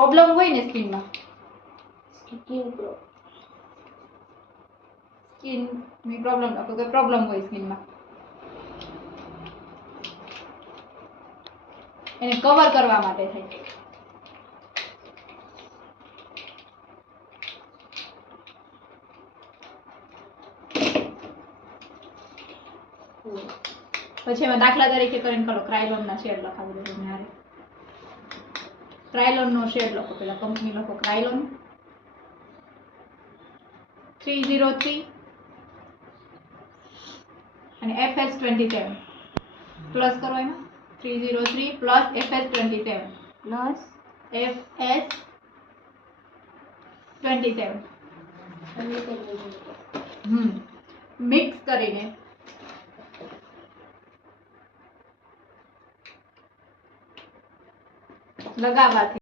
Problem હોય ને સ્કિનમાં, સ્કિનની problem લખો કે પ્રોબ્લેમ હોય સ્કિનમાં, એને કવર કરવા માટે થાય. પછી એમાં દાખલા તરીકે કરીને કરો ક્રાયલોનના શેડ લખાવી દો તમે. હારે ક્રાયલોનનો શેડ લખો, પેલા કંપની લખો ક્રાયલોન 303 અને FS27 પ્લસ કરો એમાં 303 plus FS27 plus FS27 mix કરીને લગાવવાથી